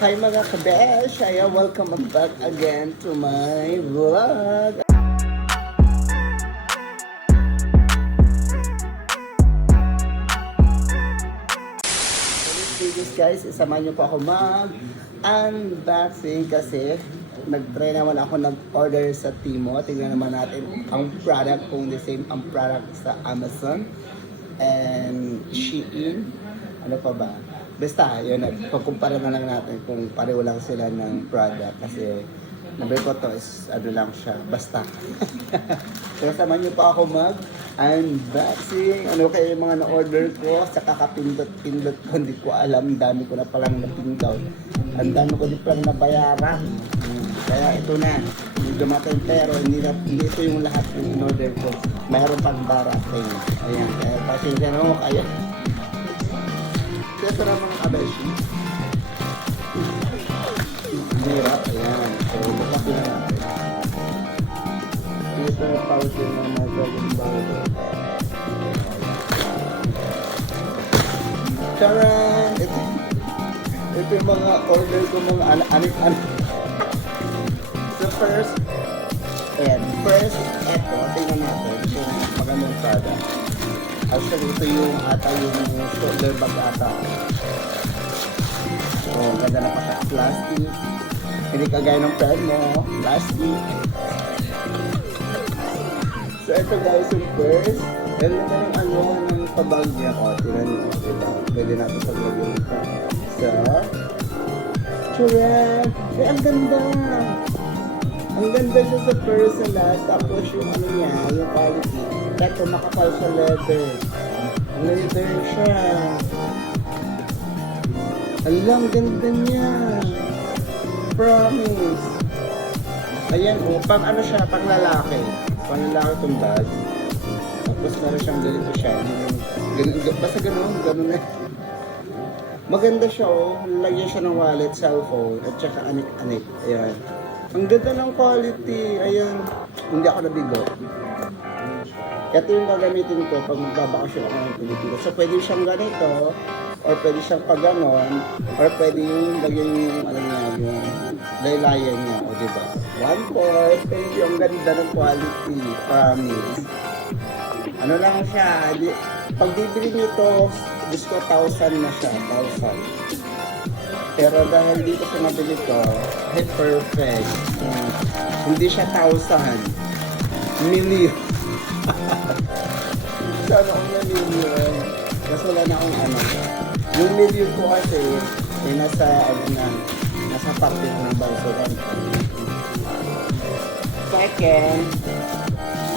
Hi mga kabesh! Ay, welcome back again to my vlog! Videos guys, isamahan niyo po ako mag-unboxing kasi nag-try naman ako nag-order sa Timo. Tingnan naman natin ang product kung the same ang product sa Amazon and Shein. Ano pa ba? Basta, yun, pagkumpara na lang natin kung pareho lang sila ng product kasi Nabi ko to is ano lang siya, basta. Kaya samahan niyo pa ako mag unboxing. Ano kayo yung mga na-order ko sa kakapindot-pindot ko, hindi ko alam, dami ko na palang napindot. Ang dami ko din palang nabayaran. Kaya ito na, hindi dumating pero hindi, na, hindi ito yung lahat ng in-order ko. Mayroon pang darating. Ayan, kaya pasensya na mo. Kaya na mga kabeshi. Hirap, ayan. So, bukasin na natin. Ito yung pouch yung mga Dragon Ball. Charan! Ito, ito yung mga order ko mga an anik-anik. So first, ayan, first, eto, tingnan natin kung magandang product. Actually, ito yung ata yung shoulder bag ata. So, ganda na paka-plastic. Hindi kagaya ng friend mo, plastic. So, ito guys, yung first. Meron na ng ano, ng pabag niya ko. Tingnan niyo, diba? Pwede natin paglagyan ito. So, Churet! Eh, ang ganda! Ang ganda siya sa personal. Tapos yung ano niya, yung quality. Ito, makapal sa leather. Leather siya. Alam, ganda niya. Promise. Ayan, oh, pang ano siya, pang lalaki. Pang lalaki itong bag. Tapos meron siyang ganito siya. Ganun, basta ganun, ganun na. Maganda siya, oh. Lagyan siya ng wallet, cellphone, at saka anik-anik. Ayan. Ang ganda ng quality. Ayan. Hindi ako nabigo. Ito yung gagamitin ko pag magbabakasyon ako ng Pilipinas. So, pwede siyang ganito, or pwede siyang pag or pwede yung lagyan yung, ano niya, yung laylayan niya, o diba? One fourth, thank you, ang ganda ng quality, promise. Ano lang siya, di, pag bibili nito, gusto 1,000 na siya, 1,000. Pero dahil dito sa nabili ko, ay perfect. Hmm, hindi siya 1,000, million. Sana akong na million. Kasi wala na akong ano. Yung million ko kasi, ay nasa, ano na, nasa pocket ng balsoran ko. Second,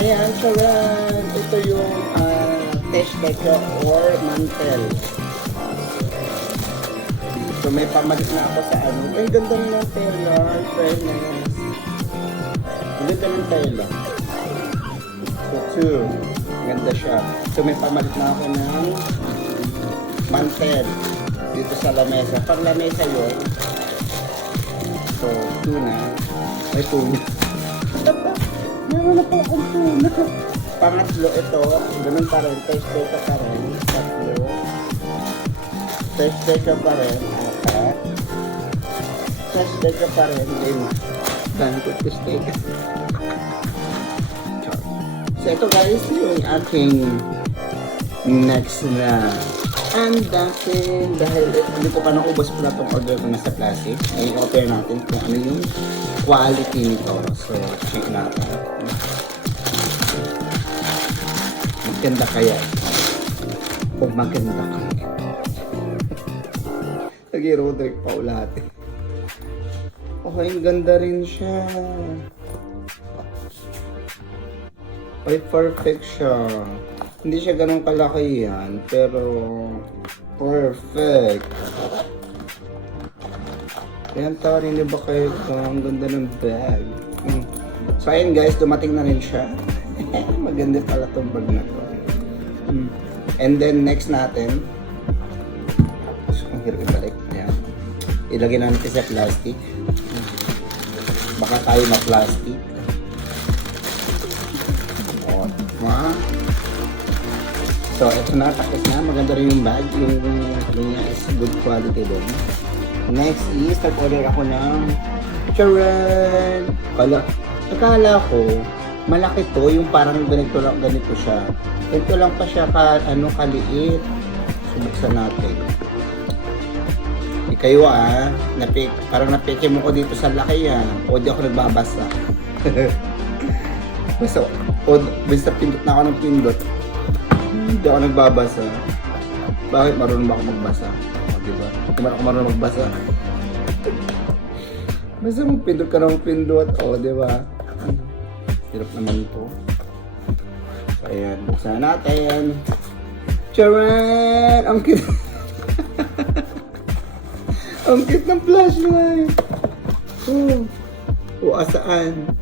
ayan, charan. Ito yung uh, test deco or mantel. So may pamalit na ako sa ano. Ay, ganda ng tela. Ay, fairness. Ang ganda ng tela. So, two. Ganda siya. So, may pamalit na ako ng mantel dito sa lamesa. Pag lamesa yun, so, two na. Ay, two na. Meron na pa akong two na. Pangatlo, ito, ganun pa rin. Teste ka pa rin. Tatlo. Teste ka pa rin. Apat. Teste ka pa rin. Lima. Dahil ko teste ka. Ito guys, yung aking next na unboxing dahil hindi ko pa naubos pala itong order ko na sa plastic. Ay offer natin kung ano yung quality nito. So check natin. Maganda kaya. Kung maganda kaya. Nag-Roderick pa ulat. Okay, ang ganda rin siya. Ay, perfect siya. Hindi siya ganun kalaki yan, pero perfect. Yan tari niyo ba kayo ito? Ang ganda ng bag. Hmm. So ayun guys, dumating na rin siya. Maganda pala itong bag na to. Hmm. And then next natin, so, ang hirap ibalik. Ayan. Ilagay na natin sa plastic. Baka tayo na plastic. Ma. So, ito na. Tapos na. Maganda rin yung bag. Yung ano niya is good quality din. Next is, nag-order ako ng charan! Kala, akala ko, malaki to, yung parang ganito lang, ganito siya. Ganito lang pa siya ka, ano, kaliit. Subuksan natin. Di kayo ah, napik, parang napike mo ko dito sa laki ah. O di ako nagbabasa. basta, o, basta pindot na ako ng pindot. Hindi ako nagbabasa. Bakit marunong ba ako magbasa? O, diba? Man ako marunong magbasa. Basta magpindot ka ng pindot. O, diba? Hirap naman. So, ayan. Buksan na natin. Charan! Ang cute. Ang cute ng flashlight. Oh. O, asaan?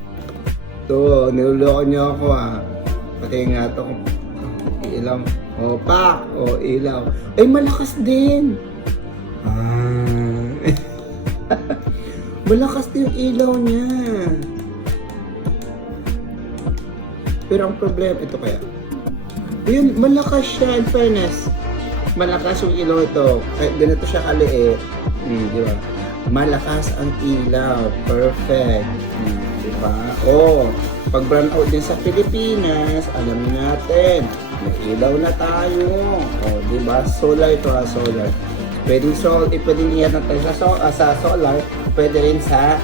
To, niloloko niyo ako ah. Pati nga to. Ilaw. O, pak. O, ilaw. Ay, malakas din. Ah. malakas din yung ilaw niya. Pero ang problema, ito kaya. Yun, malakas siya, in fairness. Malakas yung ilaw ito. Kahit ganito siya kaliit. Hmm, di ba? Malakas ang ilaw. Perfect. Hmm, ba? Oh, pag brown out din sa Pilipinas, alam natin, may ilaw na tayo. Oh, di ba? Solar ito ha, solar. Pwedeng sol, eh, pwedeng iyan natin sa, so, ah, sa solar, pwede rin sa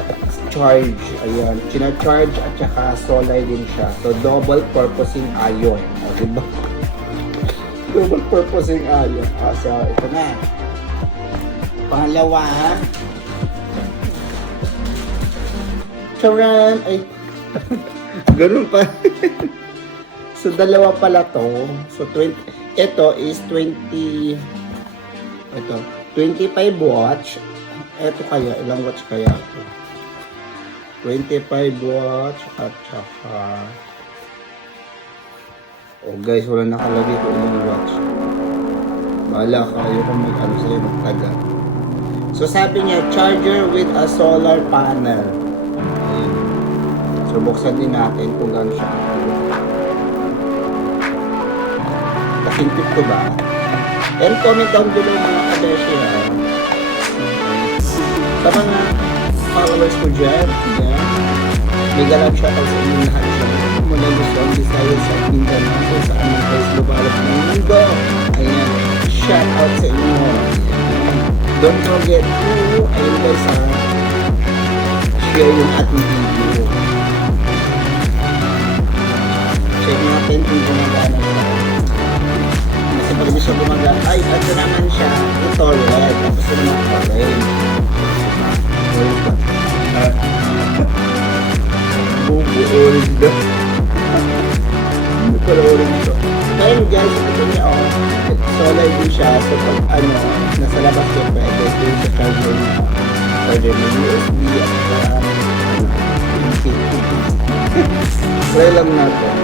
charge. Ayan, charge at saka solar din siya. So, double purposing ion. O, di ba? double purposing ion. Ah, so, ito na. Pangalawa, ha? Charan! Ay, ganun pa. so, dalawa pala to. So, 20, ito is 20, ito, 25 watch. Ito kaya, ilang watch kaya ito? 25 watch at saka Oh guys, wala nakalagay ko ilang watch. Bahala kayo kung mag ano sa'yo magtagal. So sabi niya, charger with a solar panel. So buksan din natin kung gaano siya active. Kasintip ko ba? And comment down below mga kabeshi ha. Sa mga followers ko dyan, yan. May galang shoutout sa inyong lahat dyan. Mula Luzon, Visayas, at Mindanao, kung saan man kayo lumalap ng mundo. Ayan, shoutout sa inyo. Don't forget to, ayun guys ha, share yung ating video. Check natin kung gumagana siya. Kasi pag hindi siya gumagana, ay, ito naman siya, ito red, tapos ito naman orange. Orange ba? Ah. Bubu orange. Hindi pala orange to. Ngayon guys, ito niya oh, solar din siya, so pag ano, nasa labas ko pwede, ito yung sa charger niya. Charger ng USB at saka, Try lang natin.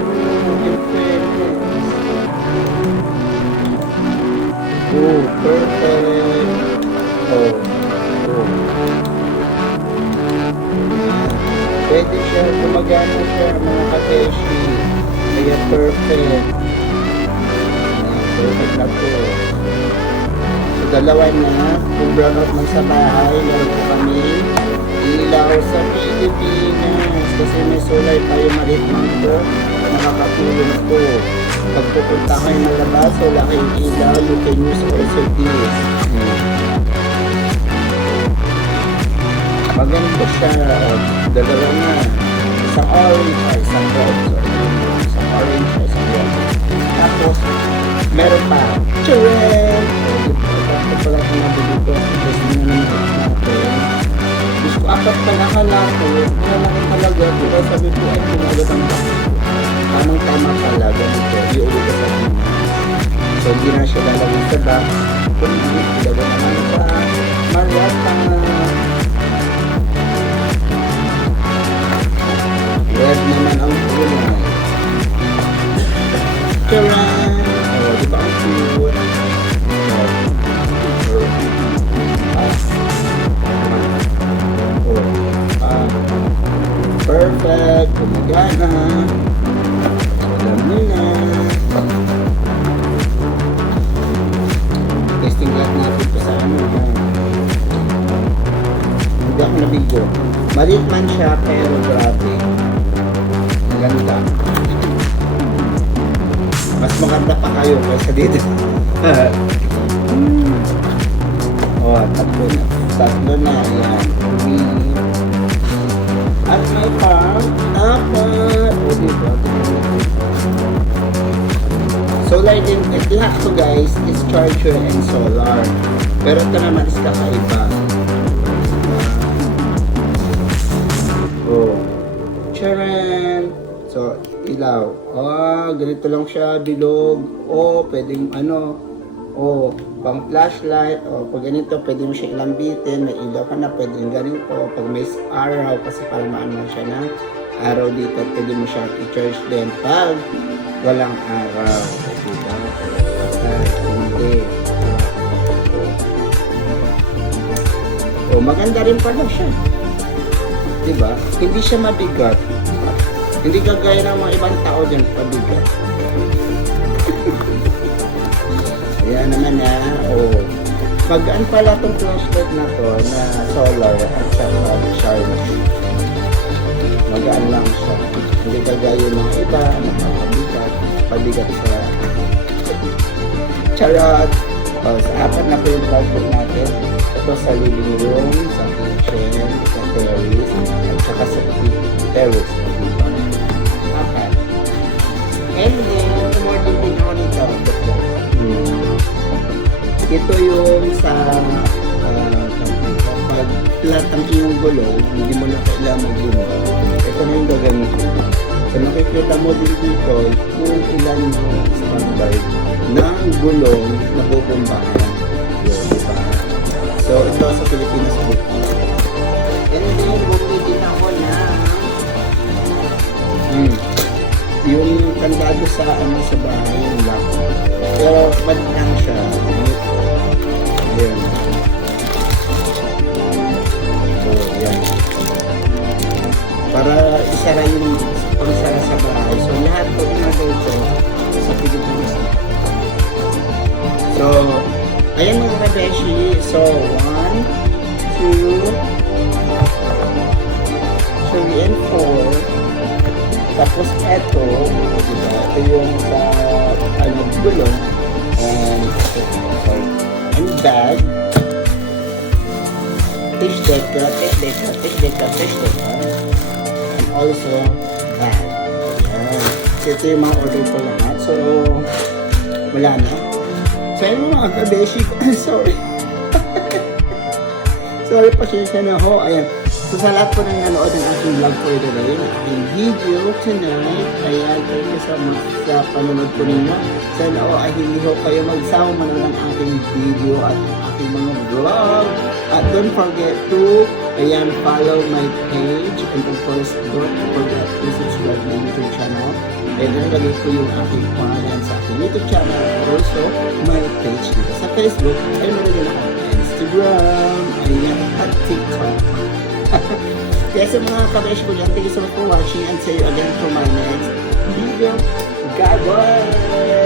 Oh, perfect. Oh. Oh. Pwede siya, gumagana siya, mga kateshi. Kaya perfect. Perfect na po. So, dalawa na. Kung brown out sa bahay, po kami ilaw sa Pilipinas. Kasi. Nakakatulong po. Pag pupunta kayo ng labas, wala kayong ilaw, you can use also this. Hmm. Maganda siya. Dalawa na. Isang orange ay isang red. Isang orange ay isang red. Tapos, meron pa. Charan! Ito pala ito nabili ko. Kasi nga naman natin. Gusto ko apat pa nakalako. Malaki talaga. Pero sabi ko, ay ang bako. Tamang tama pala. Ganito. Iuwi ko sa Pinas. So, hindi na siya lalagay sa box. Kung hindi, ilagay naman sa malata. Red naman ang kulay. Charan! Oh, di ba ang cute? Oh. Ah. Bag, gumagana. Maliit man siya, pero grabe. Ang ganda. Mas maganda pa kayo kaysa dito. Hmm. oh, tatlo na. Tatlo na. Ayan. At may pang apat. O, diba? Solar din. Lahat to guys is charger and solar. Pero ito naman is kakaiba. Ilaw. Ah, ganito lang siya, bilog. Oh, pwedeng ano, oh, pang flashlight. Oh, pag ganito, pwede mo siya ilambitin. May ilaw ka na, pwedeng ganito. Pag may araw, kasi para maano siya ng araw dito, pwede mo siya i-charge din. Pag walang araw. Diba? Ah, hindi. Oh, maganda rin pala siya. Diba? Hindi siya mabigat. Hindi kagaya ng mga ibang tao dyan, pabigat. Ayan naman na, oh. Magaan pala itong flashlight na to na solar at saka charge. Magaan lang siya. Hindi kagaya ng mga iba na pabigat. Pabigat sa charot. Oh, sa apat na po yung flashlight natin. Ito sa living room, sa kitchen, sa terrace, at saka sa terrace. And then, umorder din ako nito. Hmm. Ito yung sa uh, pag flat ang iyong gulong, hindi mo na kailangan magbumba. Ito na yung gagamitin. So nakikita mo din dito kung ilan yung standard ng gulong na bubumbahan. Yun, di ba? So ito sa Pilipinas po. And then, bumili din ako na hmm, yung kandado sa ano sa bahay yung lock. Pero bad lang siya. Ayan. So, yan. Para isara yung pangsara sa bahay. So, lahat po ginagawa ko sa Pilipinas. So, ayan mga kabeshi. So, one, two, Tapos eto, diba? Ito yung sa ano, gulong. And, sorry. And bag. Fish decker, fish decker, fish decker, fish decker. And also, bag. Ayan. So, ito yung mga order ko lahat. So, wala na. So, yun mga kabeshi. Sorry. Sorry, pasensya na ho. Ayan. So sa lahat po ng nanood ng aking vlog for today, ng aking video tonight, ayan, thank you so much sa panonood po ninyo. Sana o ay hindi ho kayo magsawa manood ng aking video at aking mga vlog. At don't forget to, ayan, follow my page and of course, don't forget to subscribe my YouTube channel. And then, lagay ko yung aking pangalan sa aking YouTube channel. Also, my page dito sa Facebook. Ay, meron din ako Instagram, ayan, at TikTok. Kaya sa mga kabesh ko dyan, thank you so much for watching and see you again for my next video. God bless!